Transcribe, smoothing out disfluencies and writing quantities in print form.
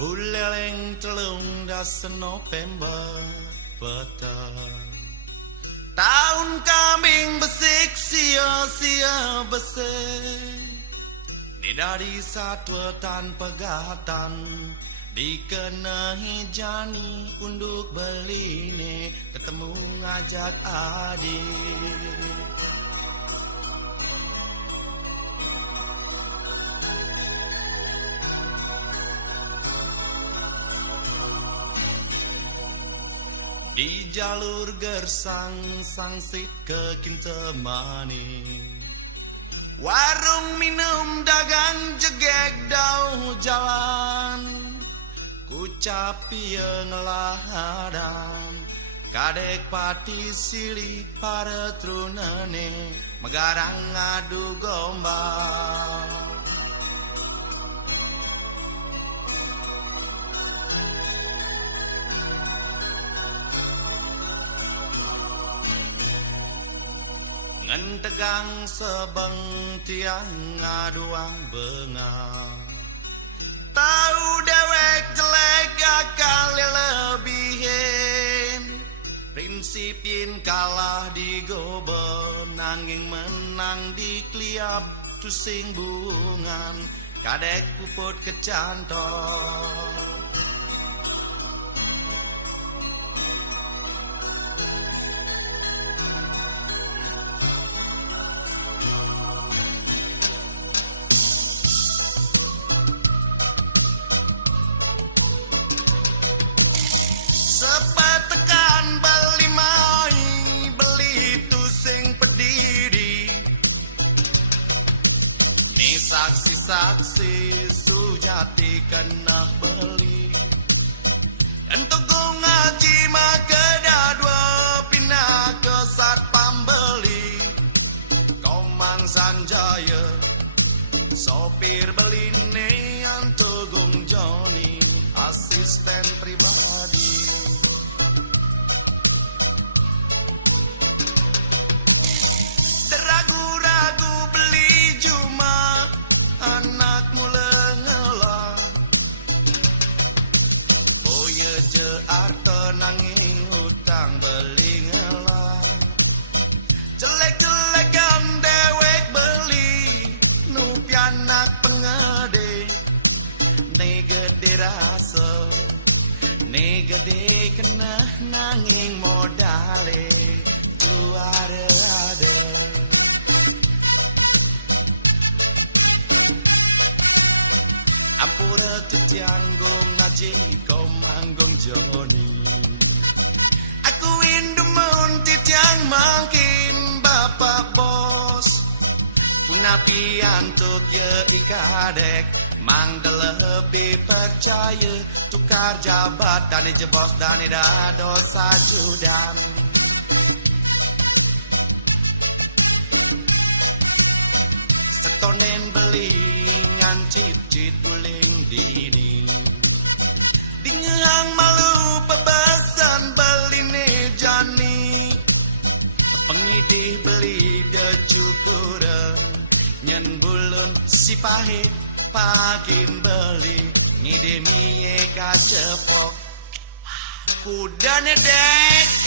Buleleng telung dasen November petang. Tahun kambing besik sia-sia besik. Ni dari satu tanpa gatan dikenahi jani unduk beline ketemu ngajak adik. Di jalur gersang sangsit ke Kintemani, warung minum dagang jegek dau jalan. Kucap yang lahadang kadek pati silih para trunane megarang ngadu gombal. Ngentegang sebeng tiang ngaduang bengang. Tahu dewek jelek akal lebihin. Prinsipin kalah di goben nanging menang di kliap tusing bungan kadek puput kecantol. Sepatekan beli mai beli tusing pediri. Ni saksi-saksi sujati kena beli. Entuk ngaji maka dua pindah ke satpam beli. Komang Sanjaya sopir beli ne antugung Joni asisten pribadi. Ragu-ragu beli cuma anak mula ngelah. Boya je arto nanging hutang beli ngelah. Jelek-jelekan dewek beli nupi anak pengede. Ne gede rasa, ne gede kena nanging modale tu ada. Ampura tetianggung ngaji kau manggung Joni. Aku indemun titiang makin bapak bos. Punapian tuk ye ikadek mangga lebih percaya tukar jabatan di jebos dan ida dosa judan. Setonen beli ngancit-cit guling dini. Dingang malu pebasan beli ne jani. Pengidih beli de cukura. Nyen bulun si pahit pakin beli. Ngide mie kacepok. Kuda ne dek.